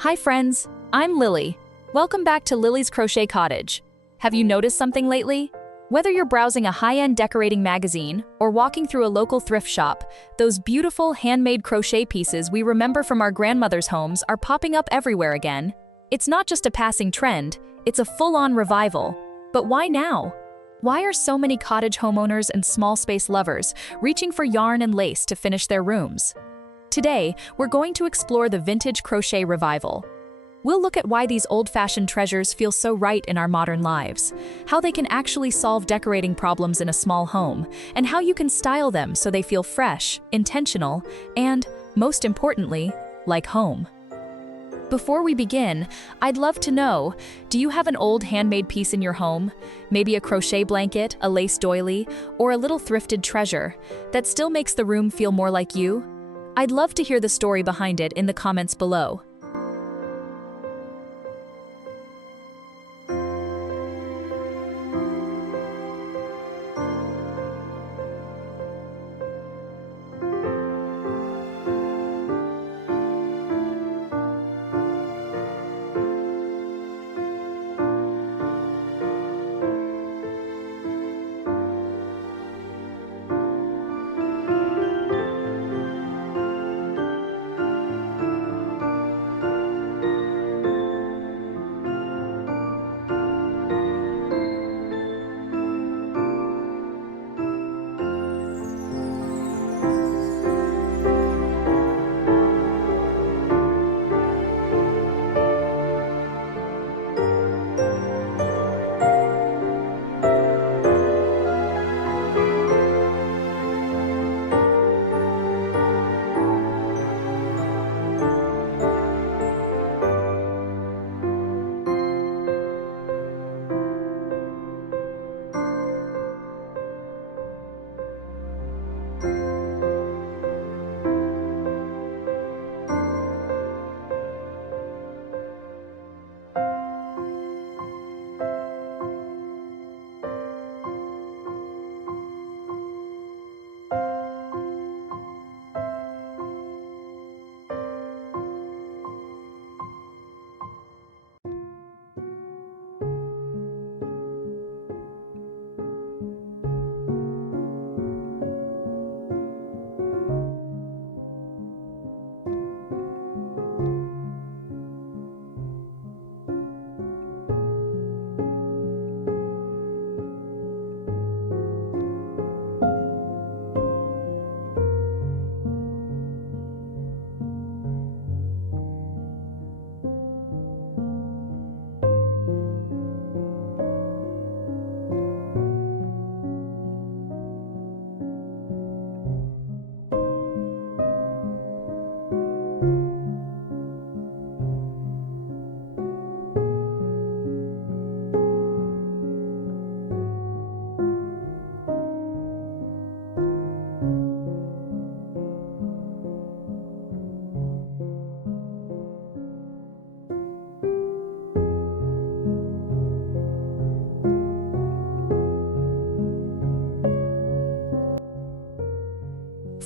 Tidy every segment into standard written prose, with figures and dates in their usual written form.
Hi friends, I'm Lily. Welcome back to Lily's Crochet Cottage. Have you noticed something lately? Whether you're browsing a high-end decorating magazine or walking through a local thrift shop, those beautiful handmade crochet pieces we remember from our grandmother's homes are popping up everywhere again. It's not just a passing trend, it's a full-on revival. But why now? Why are so many cottage homeowners and small space lovers reaching for yarn and lace to finish their rooms? Today, we're going to explore the vintage crochet revival. We'll look at why these old-fashioned treasures feel so right in our modern lives, how they can actually solve decorating problems in a small home, and how you can style them so they feel fresh, intentional, and, most importantly, like home. Before we begin, I'd love to know, do you have an old handmade piece in your home? Maybe a crochet blanket, a lace doily, or a little thrifted treasure that still makes the room feel more like you? I'd love to hear the story behind it in the comments below.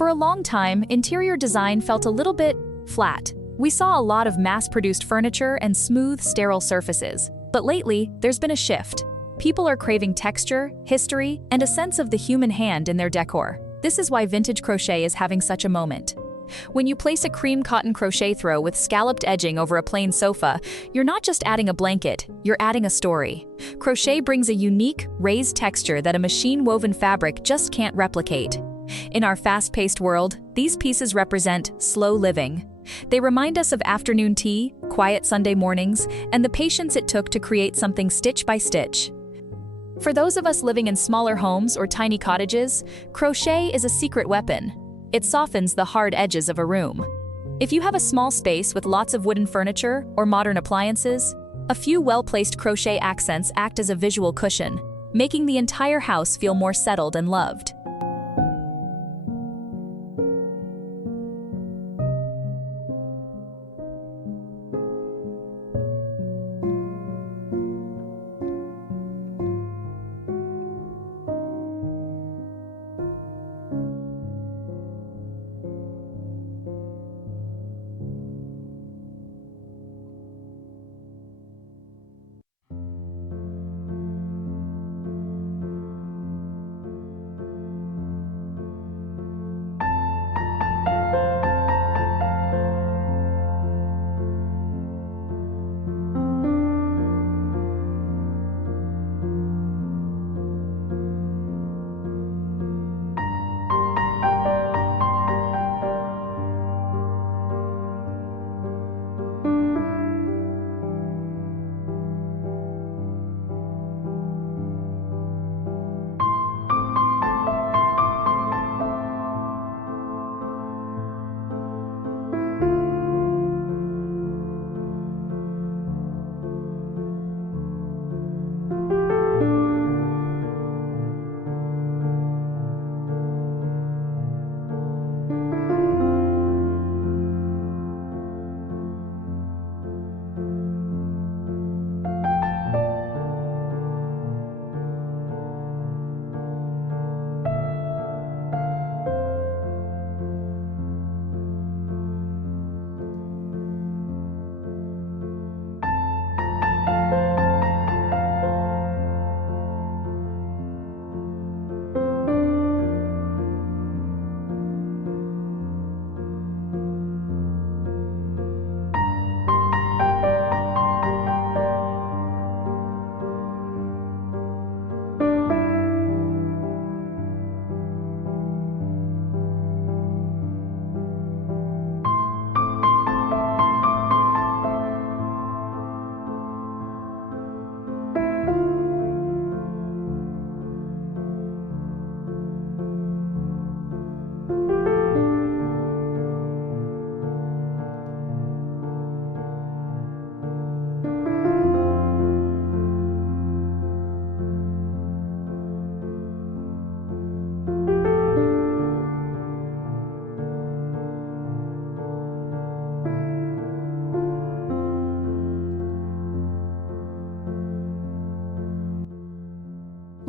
For a long time, interior design felt a little bit flat. We saw a lot of mass-produced furniture and smooth, sterile surfaces. But lately, there's been a shift. People are craving texture, history, and a sense of the human hand in their decor. This is why vintage crochet is having such a moment. When you place a cream cotton crochet throw with scalloped edging over a plain sofa, you're not just adding a blanket, you're adding a story. Crochet brings a unique, raised texture that a machine-woven fabric just can't replicate. In our fast-paced world, these pieces represent slow living. They remind us of afternoon tea, quiet Sunday mornings, and the patience it took to create something stitch by stitch. For those of us living in smaller homes or tiny cottages, crochet is a secret weapon. It softens the hard edges of a room. If you have a small space with lots of wooden furniture or modern appliances, a few well-placed crochet accents act as a visual cushion, making the entire house feel more settled and loved.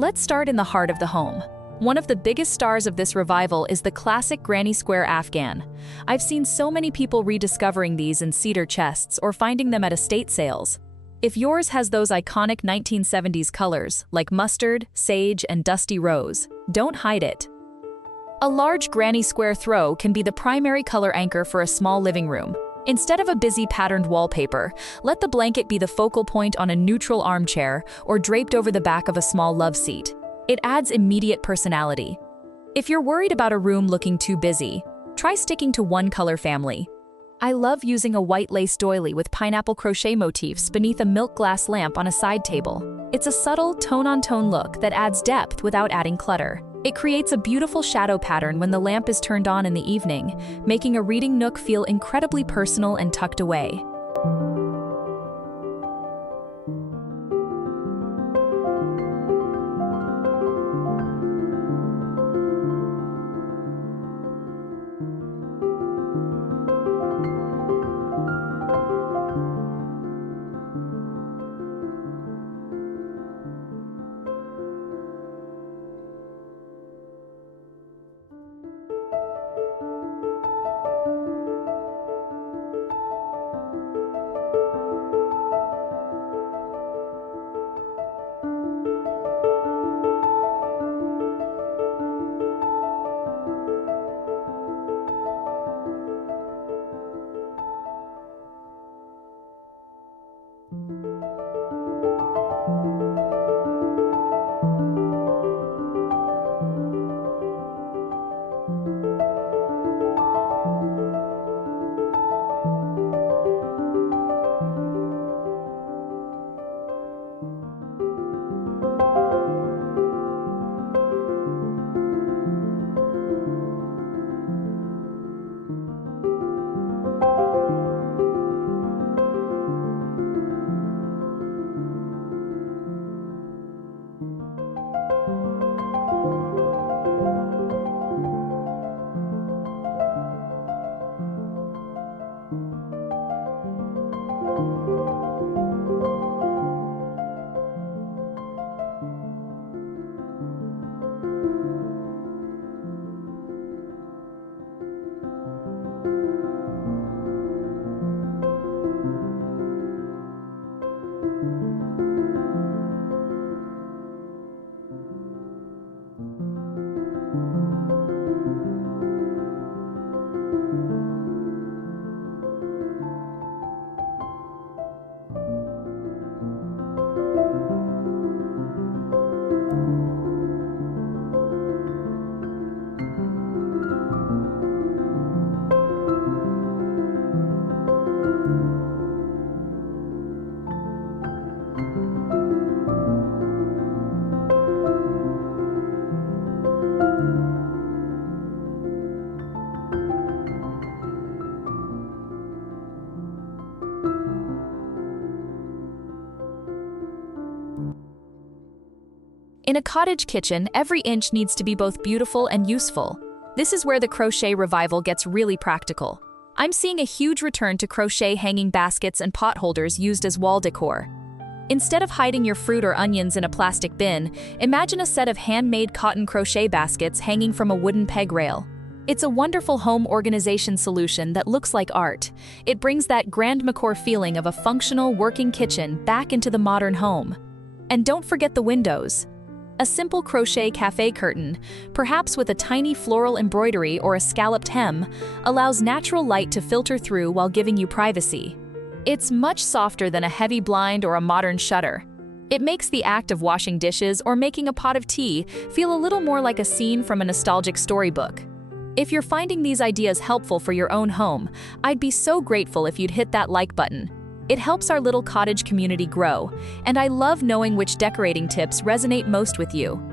Let's start in the heart of the home. One of the biggest stars of this revival is the classic granny square Afghan. I've seen so many people rediscovering these in cedar chests or finding them at estate sales. If yours has those iconic 1970s colors, like mustard, sage, and dusty rose, don't hide it. A large granny square throw can be the primary color anchor for a small living room. Instead of a busy patterned wallpaper, let the blanket be the focal point on a neutral armchair or draped over the back of a small love seat. It adds immediate personality. If you're worried about a room looking too busy, try sticking to one color family. I love using a white lace doily with pineapple crochet motifs beneath a milk glass lamp on a side table. It's a subtle tone-on-tone look that adds depth without adding clutter. It creates a beautiful shadow pattern when the lamp is turned on in the evening, making a reading nook feel incredibly personal and tucked away. In a cottage kitchen, every inch needs to be both beautiful and useful. This is where the crochet revival gets really practical. I'm seeing a huge return to crochet hanging baskets and pot holders used as wall decor. Instead of hiding your fruit or onions in a plastic bin, imagine a set of handmade cotton crochet baskets hanging from a wooden peg rail. It's a wonderful home organization solution that looks like art. It brings that grand decor feeling of a functional, working kitchen back into the modern home. And don't forget the windows. A simple crochet cafe curtain, perhaps with a tiny floral embroidery or a scalloped hem, allows natural light to filter through while giving you privacy. It's much softer than a heavy blind or a modern shutter. It makes the act of washing dishes or making a pot of tea feel a little more like a scene from a nostalgic storybook. If you're finding these ideas helpful for your own home, I'd be so grateful if you'd hit that like button. It helps our little cottage community grow, and I love knowing which decorating tips resonate most with you.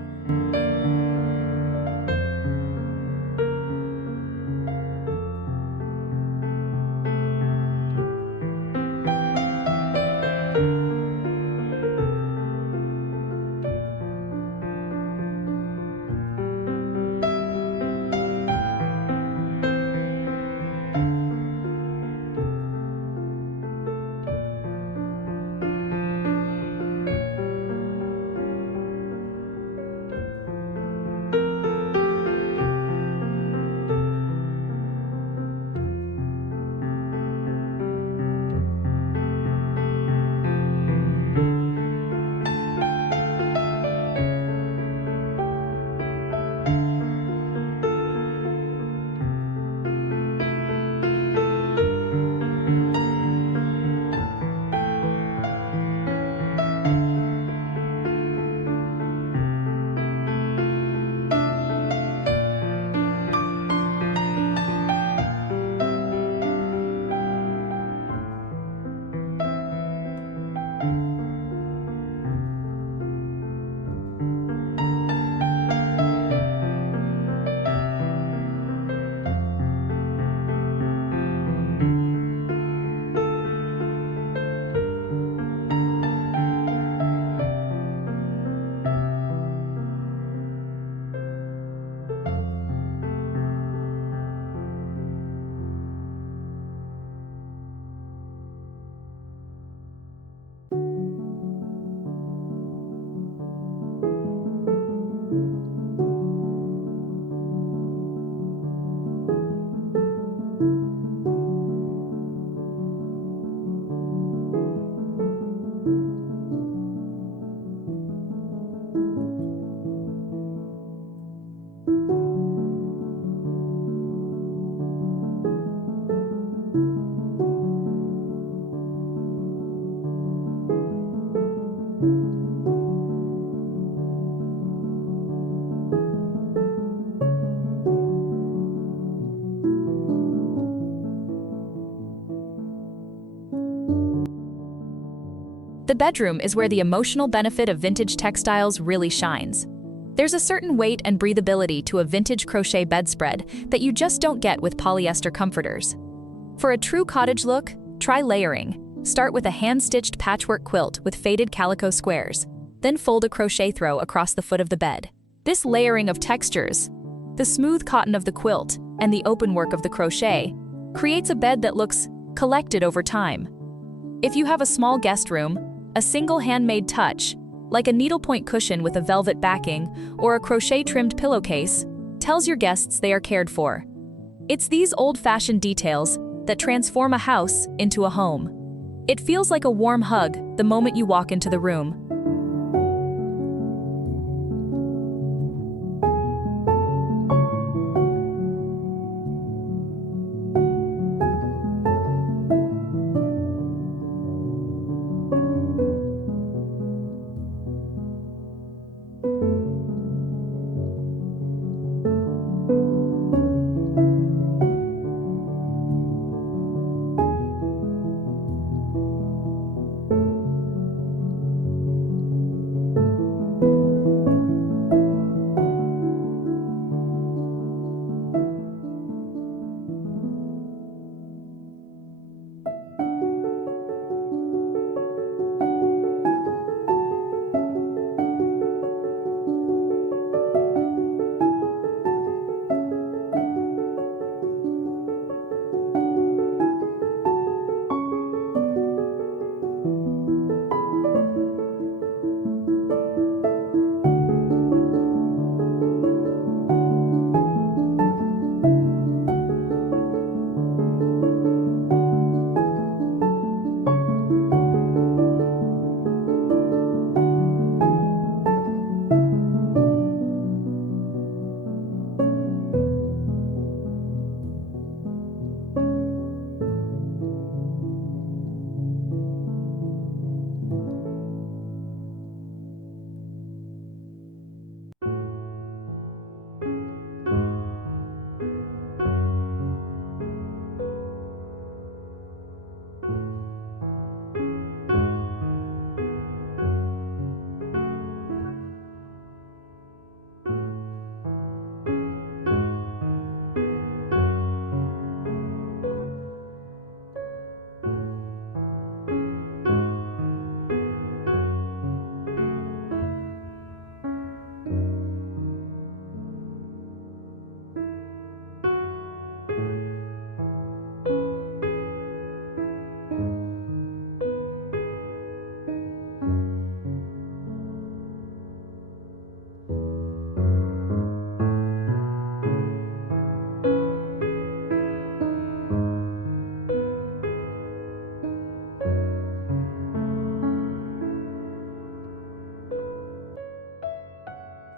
bedroom is where the emotional benefit of vintage textiles really shines. There's a certain weight and breathability to a vintage crochet bedspread that you just don't get with polyester comforters. For a true cottage look, try layering. Start with a hand-stitched patchwork quilt with faded calico squares, then fold a crochet throw across the foot of the bed. This layering of textures, the smooth cotton of the quilt and the open work of the crochet, creates a bed that looks collected over time. If you have a small guest room, a single handmade touch, like a needlepoint cushion with a velvet backing or a crochet-trimmed pillowcase, tells your guests they are cared for. It's these old-fashioned details that transform a house into a home. It feels like a warm hug the moment you walk into the room.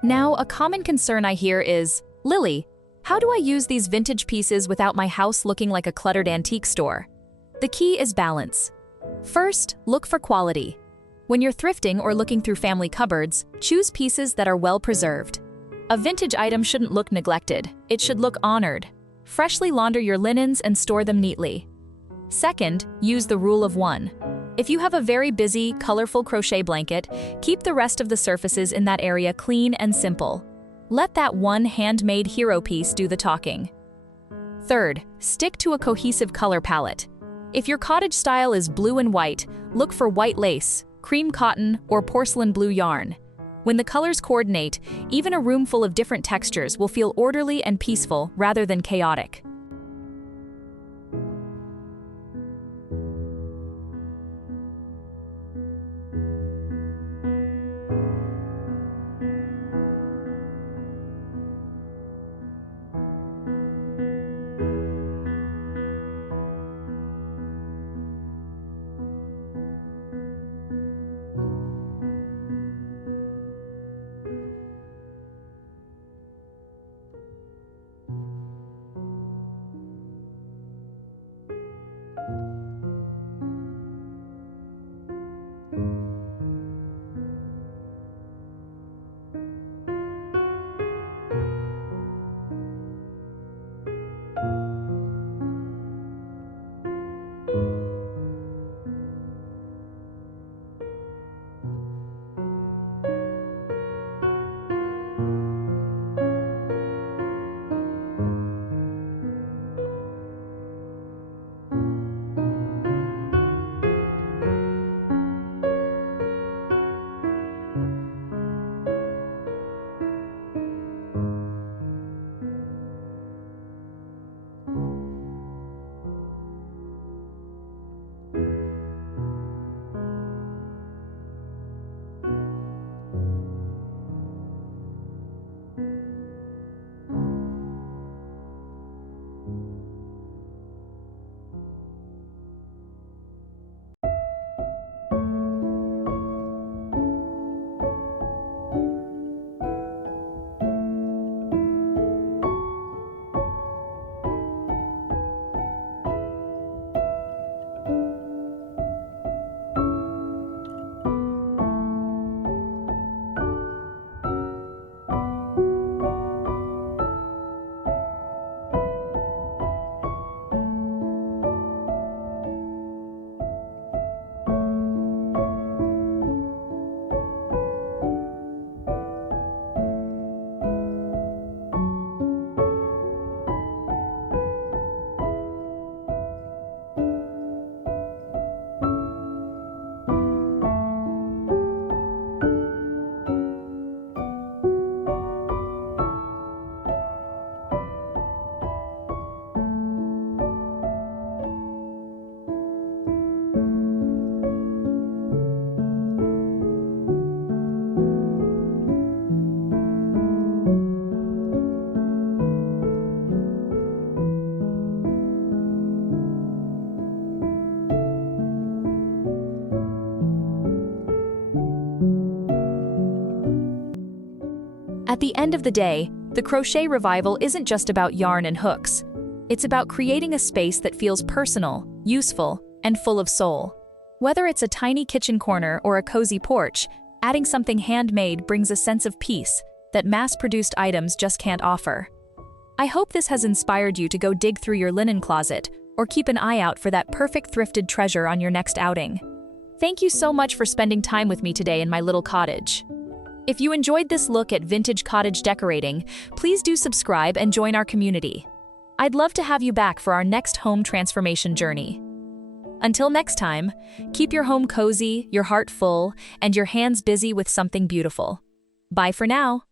Now, a common concern I hear is, Lily, how do I use these vintage pieces without my house looking like a cluttered antique store? The key is balance. First, look for quality. When you're thrifting or looking through family cupboards, choose pieces that are well preserved. A vintage item shouldn't look neglected, it should look honored. Freshly launder your linens and store them neatly. Second, use the rule of one. If you have a very busy, colorful crochet blanket, keep the rest of the surfaces in that area clean and simple. Let that one handmade hero piece do the talking. Third, stick to a cohesive color palette. If your cottage style is blue and white, look for white lace, cream cotton, or porcelain blue yarn. When the colors coordinate, even a room full of different textures will feel orderly and peaceful rather than chaotic. At the end of the day, the crochet revival isn't just about yarn and hooks. It's about creating a space that feels personal, useful, and full of soul. Whether it's a tiny kitchen corner or a cozy porch, adding something handmade brings a sense of peace that mass-produced items just can't offer. I hope this has inspired you to go dig through your linen closet or keep an eye out for that perfect thrifted treasure on your next outing. Thank you so much for spending time with me today in my little cottage. If you enjoyed this look at vintage cottage decorating, please do subscribe and join our community. I'd love to have you back for our next home transformation journey. Until next time, keep your home cozy, your heart full, and your hands busy with something beautiful. Bye for now.